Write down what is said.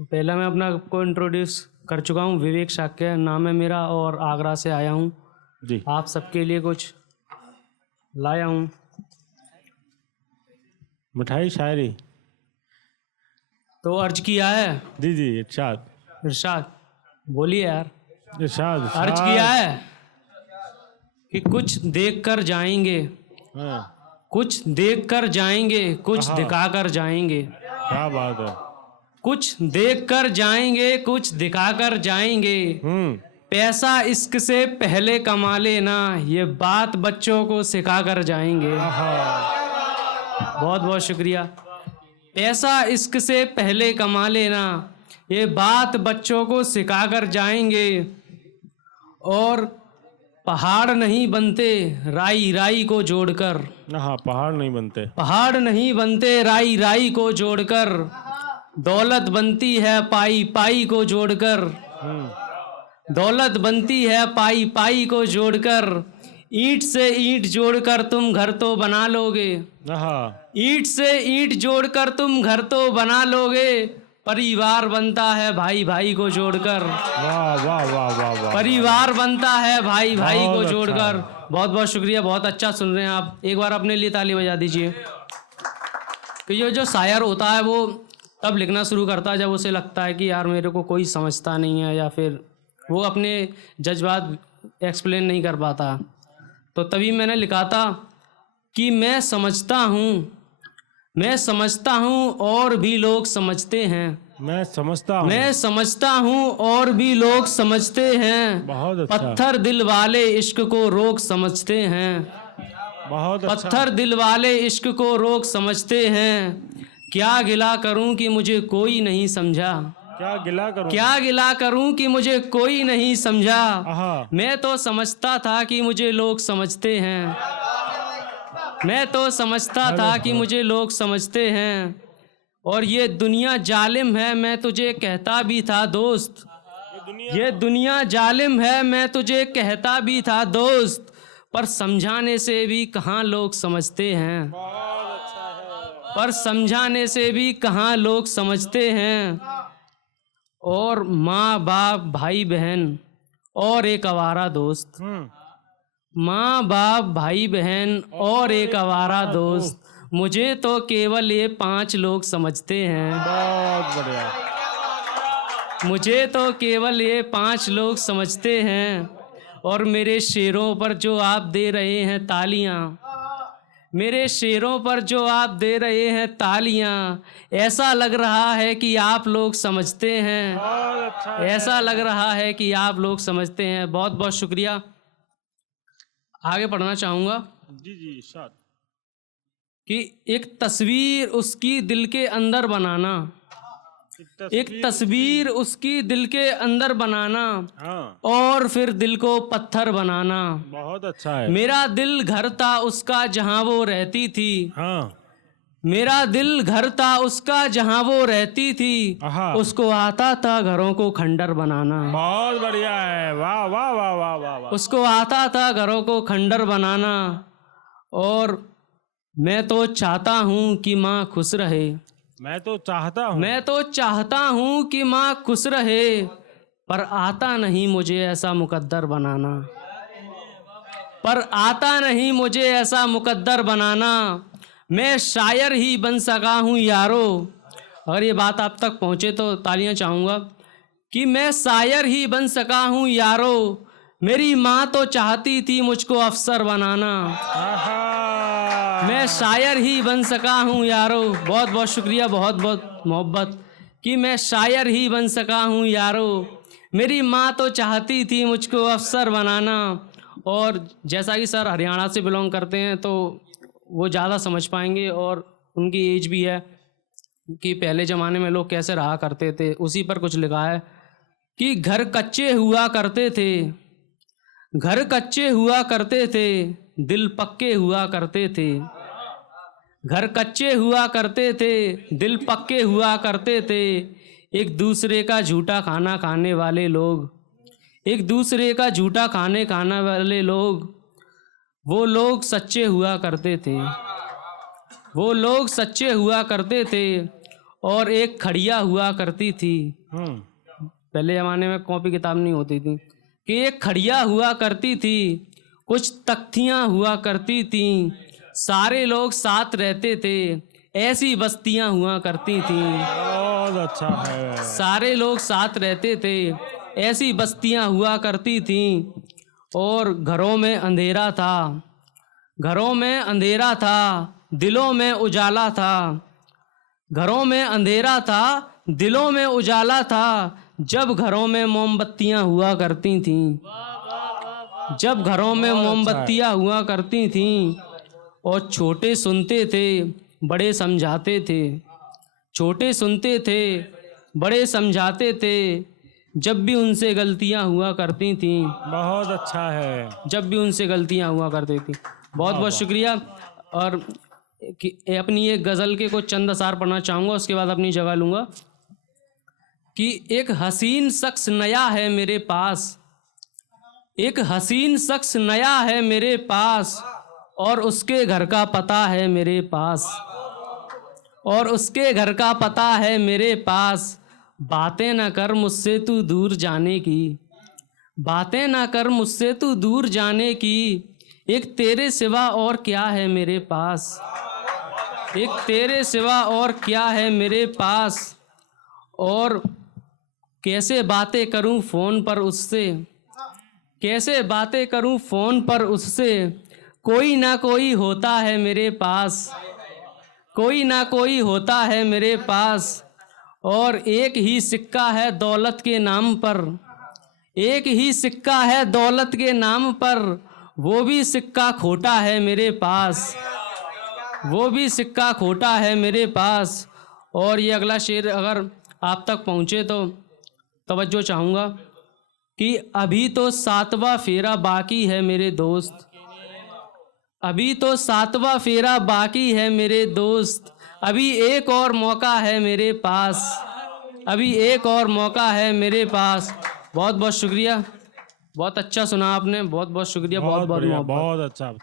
पहला मैं अपना को इंट्रोड्यूस कर चुका हूँ। विवेक शाक्य नाम है मेरा और आगरा से आया हूँ जी। आप सबके लिए कुछ लाया हूँ। मिठाई शायरी। तो अर्ज किया है जी जी, इरशाद इरशाद, बोलिए यार। इरशाद अर्ज किया है कि कुछ देख कर जाएंगे, हाँ, कुछ देख कर जाएंगे, कुछ हाँ। दिखा कर जाएंगे। क्या बात है। कुछ देख कर जाएंगे, कुछ दिखा कर जाएंगे। पैसा इश्क से पहले कमा लेना, ये बात बच्चों को सिखा कर जाएंगे। बहुत बहुत शुक्रिया। पैसा इश्क से पहले कमा लेना, ये बात बच्चों को सिखा कर जाएंगे। और पहाड़ नहीं बनते राई राई को जोड़कर, हाँ, पहाड़ नहीं बनते। पहाड़ नहीं बनते राई राई को जोड़कर। दौलत बनती है पाई पाई को जोड़कर, दौलत बनती है पाई पाई को जोड़कर। ईंट से ईंट जोड़कर तुम घर तो बना लोगे, हाँ, ईंट से ईंट जोड़कर तुम घर तो बना लोगे। परिवार बनता है भाई भाई को जोड़कर, वाह वाह वाह वाह वाह। परिवार बनता है भाई भाई को बहुत अच्छा जोड़कर। है। बहुत बहुत शुक्रिया, बहुत अच्छा सुन रहे हैं आप। एक बार अपने लिए ताली बजा दीजिए। तो ये जो शायर होता है वो तब लिखना शुरू करता है जब उसे लगता है कि यार मेरे को कोई समझता नहीं है, या फिर वो अपने जज्बात एक्सप्लेन नहीं कर पाता। तो तभी मैंने लिखा था कि मैं समझता हूँ, मैं समझता हूँ और भी लोग समझते हैं, मैं समझता हूँ, मैं समझता हूँ और भी लोग समझते हैं। बहुत अच्छा। पत्थर दिल वाले इश्क को रोक समझते हैं, बहुत अच्छा। पत्थर दिल वाले इश्क को रोक समझते हैं। क्या गिला करूं कि मुझे कोई नहीं समझा, क्या गिला करूं, क्या गिला करूं कि मुझे कोई नहीं समझा। आहा। मैं तो समझता था कि मुझे लोग समझते हैं, मैं तो समझता था कि मुझे लोग समझते हैं। और ये दुनिया जालिम है मैं तुझे कहता भी था दोस्त, ये दुनिया जालिम है मैं तुझे कहता भी था दोस्त। पर समझाने से भी कहाँ लोग समझते हैं, पर समझाने से भी कहाँ लोग समझते हैं। और माँ बाप भाई बहन और एक आवारा दोस्त, माँ बाप भाई बहन और एक आवारा दोस्त। मुझे तो केवल ये 5 लोग समझते हैं, बहुत बढ़िया। मुझे तो केवल ये 5 लोग समझते हैं। और मेरे शेरों पर जो आप दे रहे हैं तालियां, मेरे शेरों पर जो आप दे रहे हैं तालियां, ऐसा लग रहा है कि आप लोग समझते हैं, ऐसा लग रहा है कि आप लोग समझते हैं। बहुत बहुत शुक्रिया। आगे पढ़ना चाहूँगा जी जी, इरशाद। कि एक तस्वीर उसकी दिल के अंदर बनाना, एक तस्वीर उसकी दिल के अंदर बनाना, हाँ, और फिर दिल को पत्थर बनाना। बहुत अच्छा है। मेरा दिल घर था उसका जहाँ वो रहती थी, हाँ, मेरा दिल घर था उसका जहाँ वो रहती थी। आहा। उसको आता था घरों को खंडर बनाना, बहुत बढ़िया है। वाह वाह वाह वाह वाह वाह। उसको आता था घरों को खंडर बनाना। और मैं तो चाहता हूँ कि माँ खुश रहे, मैं तो चाहता हूँ, मैं तो चाहता हूँ कि माँ खुश रहे। पर आता नहीं मुझे ऐसा मुकद्दर बनाना, पर आता नहीं मुझे ऐसा मुकद्दर बनाना। मैं शायर ही बन सका हूँ यारो। अगर ये बात आप तक पहुँचे तो तालियां चाहूँगा। कि मैं शायर ही बन सका हूँ यारो, मेरी माँ तो चाहती थी मुझको अफसर बनाना। मैं शायर ही बन सका हूँ यारो। बहुत बहुत शुक्रिया, बहुत बहुत मोहब्बत। कि मैं शायर ही बन सका हूँ यारो, मेरी माँ तो चाहती थी मुझको अफसर बनाना। और जैसा कि सर हरियाणा से बिलोंग करते हैं तो वो ज़्यादा समझ पाएंगे, और उनकी एज भी है कि पहले ज़माने में लोग कैसे रहा करते थे, उसी पर कुछ लिखा है। कि घर कच्चे हुआ करते थे, घर कच्चे हुआ करते थे, दिल पक्के हुआ करते थे। घर कच्चे हुआ करते थे, दिल पक्के हुआ करते थे। एक दूसरे का झूठा खाना खाने वाले लोग, एक दूसरे का झूठा खाने वाले लोग, वो लोग सच्चे हुआ करते थे, वो लोग सच्चे हुआ करते थे। और एक खड़िया हुआ करती थी। हम्म। पहले ज़माने में कॉपी किताब नहीं होती थी। कि एक खड़िया हुआ करती थी, कुछ तख्तियाँ हुआ करती थीं, सारे लोग साथ रहते थे, ऐसी बस्तियाँ हुआ करती थीं। बहुत अच्छा है। सारे लोग साथ रहते थे, ऐसी बस्तियाँ हुआ करती थीं। और घरों में अंधेरा था, घरों में अंधेरा था, दिलों में उजाला था। घरों में अंधेरा था, दिलों में उजाला था, जब घरों में मोमबत्तियाँ हुआ करती थीं। जब घरों में मोमबत्तियाँ हुआ करती थीं। और छोटे सुनते थे, बड़े समझाते थे। छोटे सुनते थे, बड़े समझाते थे, जब भी उनसे गलतियाँ हुआ करती थीं। बहुत अच्छा है। जब भी उनसे गलतियाँ हुआ करती थी। बहुत बहुत शुक्रिया। और अपनी एक गज़ल के कुछ चंद अशार पढ़ना चाहूँगा, उसके बाद अपनी जगह लूँगा। कि एक हसीन शख्स नया है मेरे पास, एक हसीन शख्स नया है मेरे पास, और उसके घर का पता है मेरे पास, और उसके घर का पता है मेरे पास। बातें ना कर मुझसे तू दूर जाने की, बातें ना कर मुझसे तू दूर जाने की, एक तेरे सिवा और क्या है मेरे पास, एक तेरे सिवा और क्या है मेरे पास। और कैसे बातें करूं फ़ोन पर उससे, कैसे बातें करूं फ़ोन पर उससे, कोई ना कोई होता है मेरे पास, कोई ना कोई होता है मेरे पास। और एक ही सिक्का है दौलत के नाम पर, एक ही सिक्का है दौलत के नाम पर, वो भी सिक्का खोटा है मेरे पास, वो भी सिक्का खोटा है मेरे पास। और ये अगला शेर अगर आप तक पहुँचे तो तवज्जो चाहूँगा। कि अभी तो 7वां फेरा बाकी है मेरे दोस्त, अभी तो 7वां फेरा बाकी है मेरे दोस्त, अभी एक और मौका है मेरे पास, अभी एक और मौका है मेरे पास। बहुत बहुत शुक्रिया, बहुत अच्छा सुना आपने, बहुत बहुत शुक्रिया, बहुत बहुत बढ़िया, मोहब्बत। बहुत अच्छा।